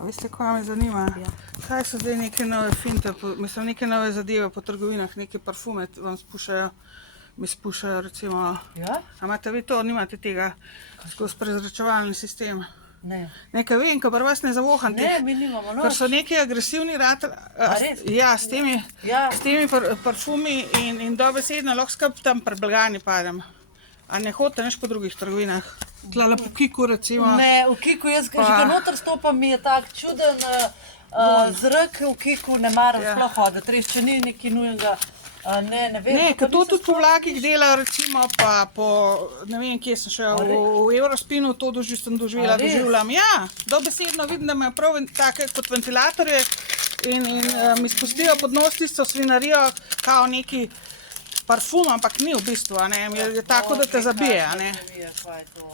A veste, kaj me zanima? Ja. Kaj so zdaj neke nove finte, mislim, neke nove zadeve po trgovinah, neke parfume vam spušajo, mi spušajo recimo. Ja? A imate vi to, nimate tega skozi prezračevalni sistem? Ne. Nekaj vem, ko pri vas ne zavoham Ne, mi nimamo noč. ker so neki agresivni ratali. res? Ja, s temi, Ja. s temi parfumi in dobesedno lahko skrb tam pri blagajni padem. A ne hodite nič po drugih trgovinah? Tlele po Kiku recimo. Ne, v Kiku jaz, Pa- že ko noter stopam, mi je tak čuden zrak v Kiku, ne maram Ja. sploh hoditi, res, če ni nekaj nujenega. Ne vem. Ne, pa ker to nisem tudi po sploh- vlakih delajo, recimo, pa po, ne vem, kje sem šel, v Eurospinu to sem doživela, A res? doživljam. Ja, dobesedno vidim, da imajo prav take kot ventilatorje in mi spustijo pod nos tisto svinarijo, kao neki parfum, ampak ni v bistvu, a ne, je tako, da te zabije, a ne. Kaj je to?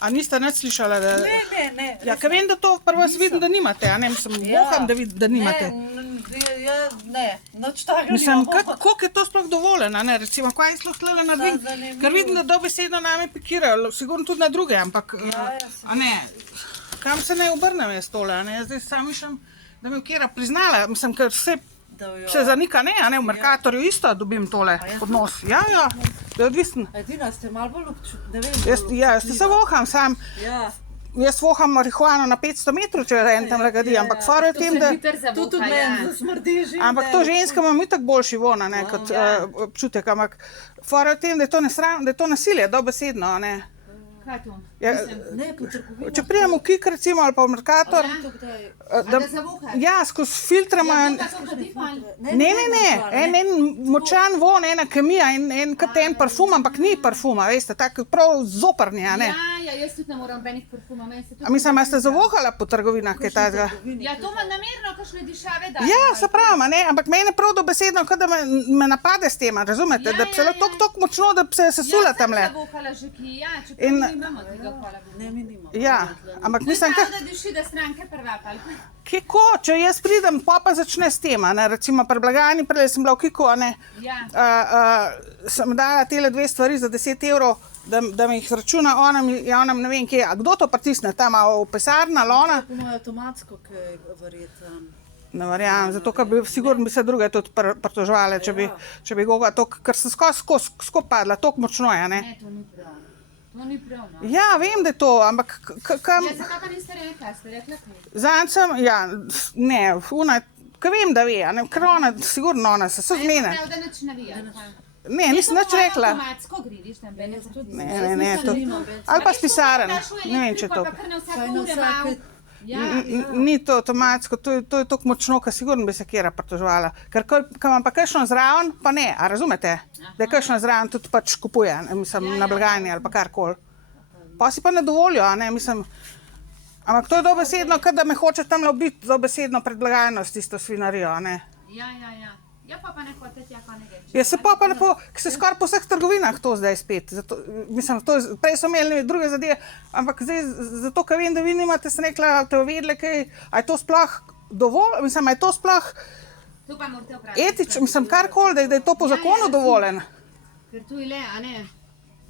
A niste nič slišali, da... Ne. Ja, ker vem, da to pri vas vidim, da nimate, a ne, mislim, voham, da nimate. Ne, noč takega Mislim, nimamo. koliko je to sploh dovoljeno, ne? Recimo, kaj je sploh tlele naredim? zanimivo. Ker vidim, da dobesedno name pikirajo, sigurno tudi na druge, ampak, Ja, a ne, kam se ne obrnem jaz tole, a ne, jaz zdaj sam mišljam, da mi vkera priznala, mislim, ker vse se zanika, ne, a ne, v Mercatorju isto dobim tole pod nos. Ja, da je odvisen. Edina ste malo bolj občutni, ne vem. Jaz se voham sam, Ja. jaz voham marihuano na 500 metrov, če en tam legadi, ampak fora je v tem, da... To tudi meni zasmrdi že. Ampak to ženska ima itak boljši von, a ne, kot občutek, ampak fora je v tem, da je to da je to nasilje, dobesedno, a ne. Kaj to? Ja, Ne, po trgovini. če pridem v Kik recimo ali pa v Mercator, Da zavohaš? ja, skozi filtre imajo... Da so ga dihali. En močan von, ena kemija, kot en parfum, ampak ni parfuma, veste, tako prav zoprni, a ne. Ja, jaz tudi ne moram benih parfumov, meni se tudi... A mislim, a ste zavohala po trgovinah kaj takega? Ja, to ima namerno kakšne dišave dati. Ja, se pravim, a ne, ampak mene prav dobesedno, kot da me napade s tem, razumete, da bi se tako močno, da bi se sesula tamle. Ja, sem zavohala že ki, ja, čeprav In- mi imamo tega, hvala Bogu. Ne, mi nimamo. Ja, ampak To je mislim, prav, da diši, da stranke prvapali. Kiko, če jaz pridem, pa začne s tem, a ne, recimo pri blagajni, prej sem bila v Kiku, a ne, Ja. sem dala tele dve stvari za 10 evrov, da mi jih zračuna, ona ne vem kje, a kdo to pritisne, tam v pisarna, lona, Po moje avtomatsko, ki je verjetno. ne verjamem, zato ker bi sigurno bi se druge tudi pritoževale, če bi goga to, ker sem skozi padla, toliko močno je, a ne. Ne, to ni prav. To ni prav, no. Ja, vem, da je to, ampak kam, Ja, zakaj pa niste rekla, ste rekla kaj? zancem, ja, ne, ker vem, da ve, a ne, ker ona, sigurno ona se zmene. Prav, da nič ne vija. Ne, nisem nič rekla. Avtomatsko gridiš tam bene. Ne, to. Ali pa s pisaren, ne vem, če je to. Kar na Kaj vsake na ure vsake- malo. Ja, Ni to avtomatsko, to je tako močno, ker sigurno bi se kjera pritoževala. Ker ko imam pa kakšno zraven, pa ne, a razumete? Da je kakšno zraven tudi pač kupuje, mislim, na blagajni ali pa karkoli. Pa si pa ne dovolijo, a ne, mislim. Ampak to je dobesedno, kot da me hoče tamle ubiti dobesedno pred blagajno s tisto svinarijo, a ne. ja. Ja, pa ne hočete, ja, pa ne gre. Ja, se pa lepo, ker se skoraj po vseh trgovinah to zdaj spet. Zato, mislim, prej so imeli druge zadeve, ampak zdaj, zato, ker vem, da vi nimate, sem rekla, te uvedle kaj, a je to sploh dovolj, mislim, a je to sploh Tu pa morate vprašati. etično, mislim, karkoli, da je to po zakonu dovoljen. Ker tu je le, a ne,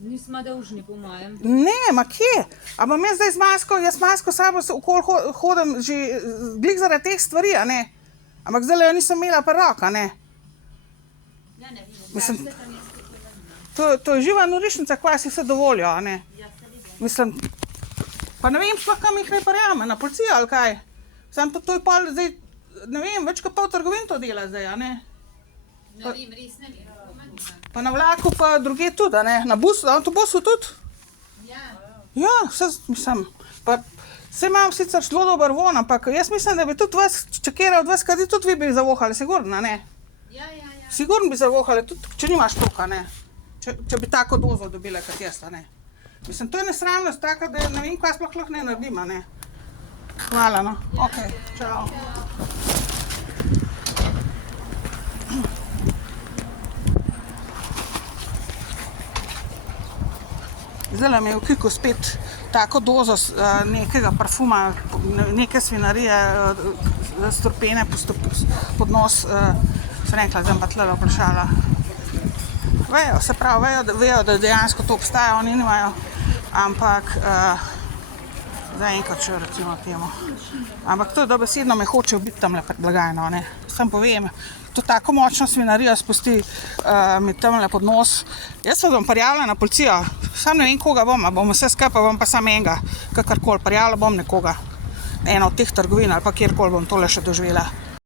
nismo dolžni po mojem. Ne, ma kje? A bom jaz zdaj z masko, jaz masko sabo okoli hodim že glih zaradi teh stvari, a ne? Ampak zdaj jo nisem imela pa roka, ne? Ja, ne vidim. Mislim, to je živa norišnica, kva si vse dovolijo, a ne? Mislim, pa ne vem sploh, kam jih ne parjame, na policijo ali kaj. Sam pa to je pol zdaj, ne vem, več kot pol trgovin to dela zdaj, a ne? Ne vem, res ne vem. Pa na vlaku pa druge tudi, a ne? Na busu, na avtobusu tudi. Ja, Ja, vse, mislim, pa saj imam sicer zelo dober von, ampak jaz mislim, da bi tudi vas, če kera od vas kadi, tudi vi bi zavohali, sigurno, ne? ja. Sigurno bi zavohali, tudi če nimaš toka, ne? Če bi tako dozo dobila kot jaz, a ne? Mislim, to je nesramnost taka, da ne vem, kaj sploh lahko ne naredim, a ne? Hvala, no. Ok, čau. Zdaj mi je v Kiku spet tako dozo nekega parfuma, neke svinarije, strupene pod nos, sem rekla, zdaj pa tle vprašala. Vejo, se pravi, vejo, da dejansko to obstaja, oni nimajo, ampak Zaenkrat še recimo temu. Ampak to je dobesedno me hoče biti tamle pred blagajno, ne. Sam povem, to tako močno svinarijo spusti mi tamle pod nos. Jaz se bom prijavila na policijo, sam ne vem koga bom, a bom vse skupaj, bom pa sam enega, kakorkoli, prijavila bom nekoga. Eno od teh trgovin ali pa kjerkoli bom tole še doživela.